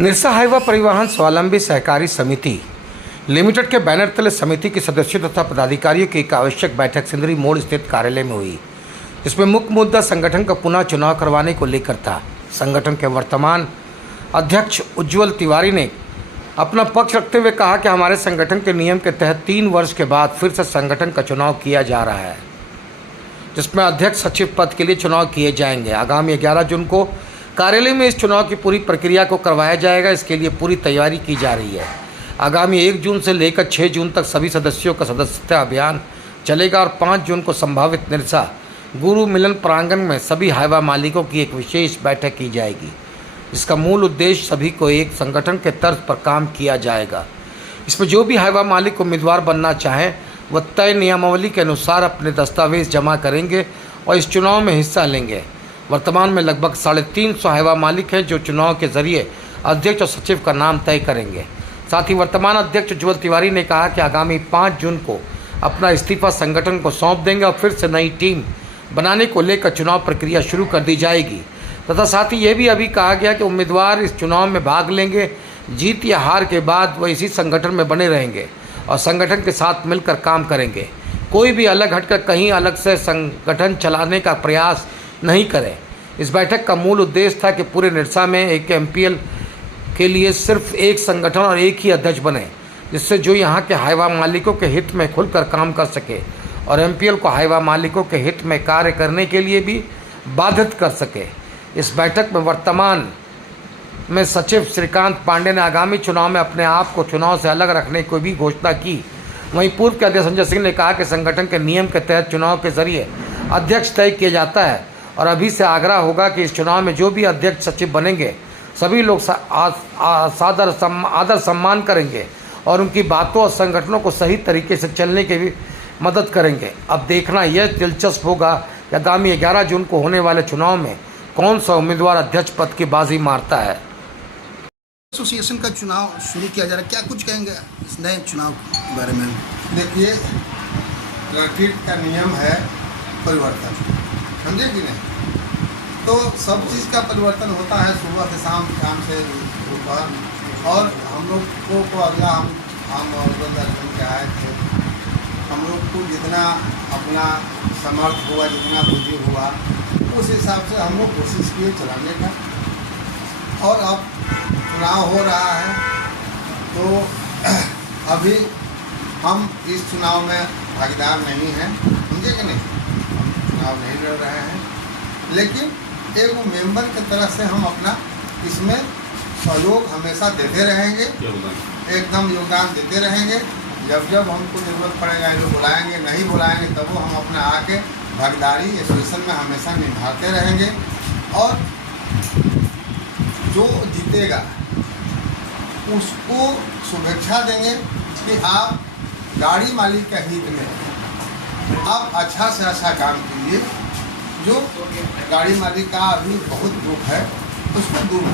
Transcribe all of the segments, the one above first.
Nirsa Hyva परिवहन स्वावलंबी सहकारी समिति लिमिटेड के बैनर तले समिति के सदस्यों तथा पदाधिकारियों की एक आवश्यक बैठक सिंदरी मोड़ स्थित कार्यालय में हुई। इसमें मुख्य मुद्दा संगठन का पुनः चुनाव करवाने को लेकर था। संगठन के वर्तमान अध्यक्ष उज्ज्वल तिवारी ने अपना पक्ष रखते हुए कहा कि हमारे संगठन के नियम के तहत 3 वर्ष के बाद फिर से संगठन का चुनाव किया जा रहा है, जिसमें अध्यक्ष सचिव पद के लिए चुनाव किए जाएंगे। आगामी 11 जून को कार्यालय में इस चुनाव की पूरी प्रक्रिया को करवाया जाएगा। इसके लिए पूरी तैयारी की जा रही है। आगामी 1 जून से लेकर 6 जून तक सभी सदस्यों का सदस्यता अभियान चलेगा और 5 जून को संभावित निरसा गुरु मिलन प्रांगण में सभी हाईवा मालिकों की एक विशेष बैठक की जाएगी। इसका मूल उद्देश्य सभी को एक संगठन के तर्ज पर काम किया जाएगा। इसमें जो भी हाईवा मालिक उम्मीदवार बनना चाहें वह तय नियमावली के अनुसार अपने दस्तावेज जमा करेंगे और इस चुनाव में हिस्सा लेंगे। वर्तमान में लगभग 350 हाईवा मालिक हैं जो चुनाव के जरिए अध्यक्ष और सचिव का नाम तय करेंगे। साथ ही वर्तमान अध्यक्ष उज्ज्वल तिवारी ने कहा कि आगामी 5 जून को अपना इस्तीफा संगठन को सौंप देंगे और फिर से नई टीम बनाने को लेकर चुनाव प्रक्रिया शुरू कर दी जाएगी। तथा साथ ही ये भी अभी कहा गया कि उम्मीदवार इस चुनाव में भाग लेंगे। जीत या हार के बाद वह इसी संगठन में बने रहेंगे और संगठन के साथ मिलकर काम करेंगे। कोई भी अलग हटकर कहीं अलग से संगठन चलाने का प्रयास नहीं करें। इस बैठक का मूल उद्देश्य था कि पूरे निरसा में एक एमपीएल के लिए सिर्फ एक संगठन और एक ही अध्यक्ष बने, जिससे जो यहाँ के हाईवा मालिकों के हित में खुलकर काम कर सके और एमपीएल को हाईवा मालिकों के हित में कार्य करने के लिए भी बाधित कर सके। इस बैठक में वर्तमान में सचिव श्रीकांत पांडे ने आगामी चुनाव में अपने आप को चुनाव से अलग रखने की भी घोषणा की। वहीं पूर्व के अध्यक्ष संजय सिंह ने कहा कि संगठन के नियम के तहत चुनाव के जरिए अध्यक्ष तय किया जाता है और अभी से आग्रह होगा कि इस चुनाव में जो भी अध्यक्ष सचिव बनेंगे सभी लोग आदर सम्मान करेंगे और उनकी बातों और संगठनों को सही तरीके से चलने की भी मदद करेंगे। अब देखना यह दिलचस्प होगा कि आगामी 11 जून को होने वाले चुनाव में कौन सा उम्मीदवार अध्यक्ष पद की बाजी मारता है। एसोसिएशन का चुनाव शुरू किया जा रहा है, क्या कुछ कहेंगे इस नए चुनाव के बारे में? देखिए, सर्किट का नियम है परिवर्तन, समझे कि नहीं? तो सब चीज़ का परिवर्तन होता है सुबह से शाम से दोपहर। और हम लोग को अगला हम दर्शन के आए थे, हम लोग को जितना अपना समर्थ हुआ, जितना बुद्धि हुआ, उस हिसाब से हम लोग कोशिश किए चलाने का। और अब चुनाव हो रहा है तो अभी हम इस चुनाव में भागीदार नहीं हैं, समझे कि नहीं? हम चुनाव नहीं लड़ रहे हैं, लेकिन एक मेंबर की तरह से हम अपना इसमें सहयोग हमेशा देते रहेंगे, एकदम योगदान देते रहेंगे। जब जब हमको ज़रूरत पड़ेगा ये लोग बुलाएंगे, नहीं बुलाएंगे तब वो हम अपना आके भागीदारी एसोसिएशन में हमेशा निभाते रहेंगे। और जो जीतेगा उसको शुभेच्छा देंगे कि आप गाड़ी मालिक के हित में आप अच्छा से अच्छा काम कीजिए। जो गाड़ी मालिक का अभी बहुत दुख है उसको दूर हो।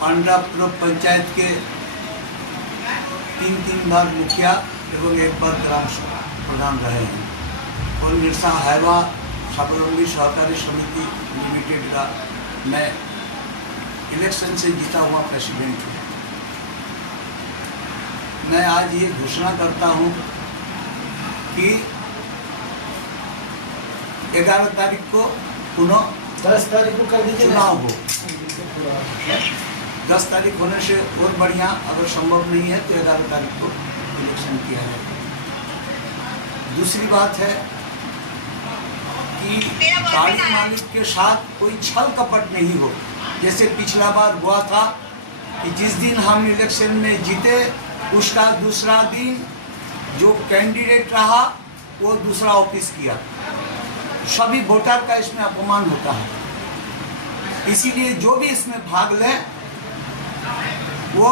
पांडा ब्लॉक पंचायत के 3 बार मुखिया एवं 1 बार ग्राम प्रधान रहे हैं और निरसा हाईवा स्वावलंबी सहकारी समिति लिमिटेड का मैं इलेक्शन से जीता हुआ प्रेसिडेंट हूँ। मैं आज ये घोषणा करता हूँ कि 11 तारीख को पुनः 10 तारीख को कर दीजिए चुनाव हो। 10 तारीख होने से और बढ़िया, अगर संभव नहीं है तो 11 तारीख को इलेक्शन किया जाए। दूसरी बात है कि गाड़ी मालिक के साथ कोई छल कपट नहीं हो। जैसे पिछला बार हुआ था कि जिस दिन हम इलेक्शन में जीते उसका दूसरा दिन जो कैंडिडेट रहा वो दूसरा ऑफिस किया। सभी वोटर का इसमें अपमान होता है। इसीलिए जो भी इसमें भाग ले वो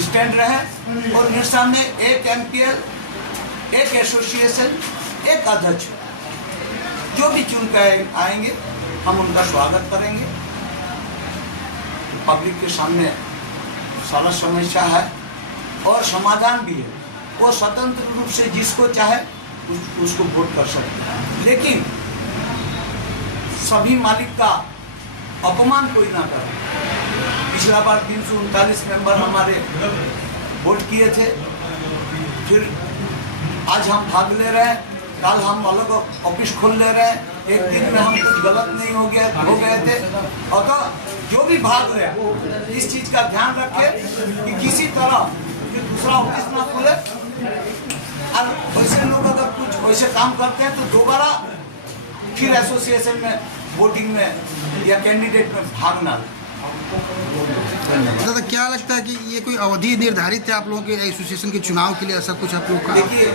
स्टैंड रहे और निरसा में एक एमपीएल, एक एसोसिएशन, एक अध्यक्ष, जो भी चुन कर आएंगे हम उनका स्वागत करेंगे। पब्लिक के सामने सारा समस्या है और समाधान भी है। वो स्वतंत्र रूप से जिसको चाहे उसको वोट कर सकते हैं, लेकिन सभी मालिक का अपमान कोई ना करे। पिछला बार 339 मेंबर हमारे वोट किए थे, फिर आज हम भाग ले रहे हैं, कल हम अलग ऑफिस खोल ले रहे हैं। एक दिन में हम कुछ गलत नहीं हो गए थे। और तो जो भी भाग रहे हैं इस चीज का ध्यान रखे कि किसी तरह ये दूसरा ऑफिस ना खुले, और वैसे लोग अगर कुछ वैसे काम करते हैं तो दोबारा फिर एसोसिएशन में वोटिंग में या कैंडिडेट में भागना। दादा क्या लगता है कि ये कोई अवधि निर्धारित है आप लोगों के एसोसिएशन के चुनाव के लिए, ऐसा कुछ आप लोग का? देखिए,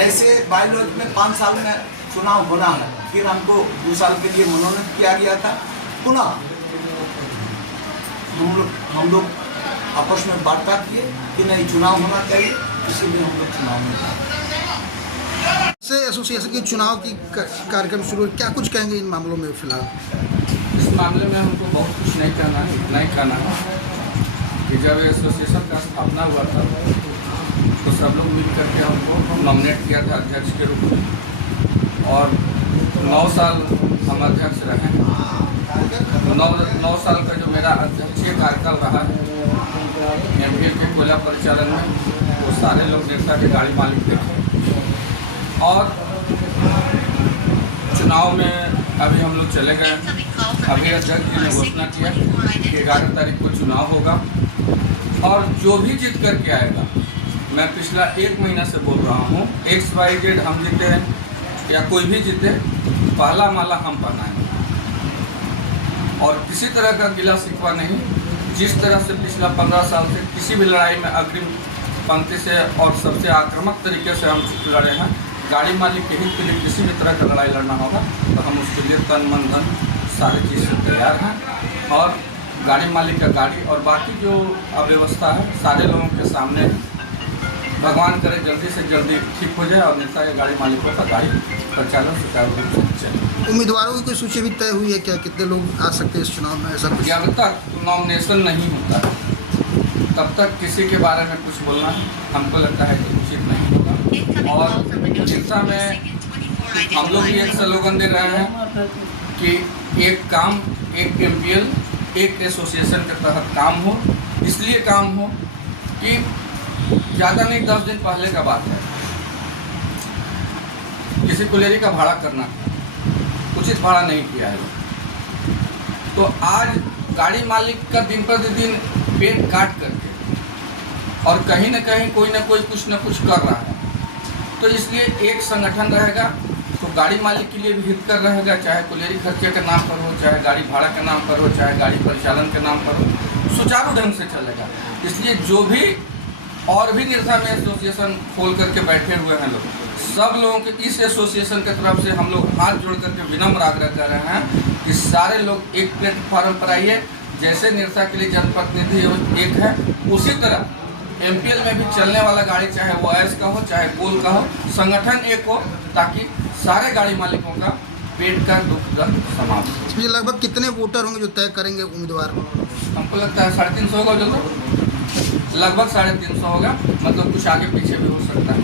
ऐसे बायलॉज में 5 साल में चुनाव होना है, फिर हमको 2 साल के लिए मनोनीत किया गया था। पुनः हम लोग आपस में वार्ता किए कि नहीं चुनाव होना चाहिए, इसीलिए हम लोग चुनाव में। से एसोसिएशन के चुनाव की कार्यक्रम शुरू, क्या कुछ कहेंगे इन मामलों में फिलहाल? इस मामले में हमको बहुत कुछ नहीं कहना है। इतना ही कहना है कि जब एसोसिएशन का स्थापना हुआ था तो सब लोग मिल करके हमको नॉमिनेट किया था अध्यक्ष के रूप में, और 9 साल हम अध्यक्ष रहे। 9 साल का जो मेरा अध्यक्षीय कार्यकाल रहा है MPL के कोयला परिचालन में, वो सारे लोग नेता के गाड़ी मालिक थे। और चुनाव में अभी हम लोग चले गए, अभी अध्यक्ष जी ने घोषणा किया कि 11 तारीख को चुनाव होगा, और जो भी जीत करके आएगा, मैं पिछला 1 महीना से बोल रहा हूँ, XYZ हम जीते या कोई भी जीते, पहला माला हम पहनाएंगे। और किसी तरह का गिला शिकवा नहीं। जिस तरह से पिछला 15 साल से किसी भी लड़ाई में अग्रिम पंक्ति से और सबसे आक्रामक तरीके से हम लड़े हैं, गाड़ी मालिक के हित के लिए किसी भी तरह का लड़ाई लड़ना होगा तो हम उसके लिए तन मन धन सारी चीज़ से तैयार हैं। और गाड़ी मालिक का गाड़ी और बाकी जो अव्यवस्था है सारे लोगों के सामने है। भगवान करे जल्दी से जल्दी ठीक हो जाए और नेता के गाड़ी मालिकों का गाड़ी परिचालन सुचारू रूप से चले। उम्मीदवारों की कोई सूची भी तय हुई है क्या, कितने लोग आ सकते हैं इस चुनाव में, ऐसा कुछ? जब तक नॉमिनेशन नहीं होता तब तक किसी के बारे में कुछ बोलना हमको लगता है कि उचित नहीं होगा। और निर्सा में हम लोग भी एक स्लोगन दे रहे हैं कि एक काम एक MPL एक एसोसिएशन के तहत काम हो। इसलिए काम हो कि ज़्यादा नहीं 10 दिन पहले का बात है, किसी कुलेरी का भाड़ा करना उचित भाड़ा नहीं किया है, तो आज गाड़ी मालिक का दिन प्रतिदिन पेट काट करके और कहीं न कहीं कोई ना कोई कुछ न कुछ कर रहा है। तो इसलिए एक संगठन रहेगा तो गाड़ी मालिक के लिए भी हित कर रहेगा, चाहे कुलेरी खर्चे के नाम पर हो, चाहे गाड़ी भाड़ा के नाम पर हो, चाहे गाड़ी परिचालन के नाम पर हो, सुचारू ढंग से चलेगा। इसलिए जो भी और भी निर्सा में एसोसिएशन खोल करके बैठे हुए हैं लोग, सब लोगों के इस एसोसिएशन की तरफ से हम लोग हाथ जोड़ करके विनम्र आग्रह कर रहे हैं कि सारे लोग एक प्लेटफॉर्म पर आइए। जैसे निर्सा के लिए जनप्रतिनिधि एक है, उसी तरह MPL में भी चलने वाला गाड़ी चाहे वो ऐस का हो चाहे कोल का हो, संगठन एक हो, ताकि सारे गाड़ी मालिकों का पेट का दुख दर्द समाप्त हो। इसमें लगभग कितने वोटर होंगे जो तय करेंगे उम्मीदवार? हमको लगता है 350 होगा, जो तो लगभग 350 होगा, मतलब कुछ आगे पीछे भी हो सकता है।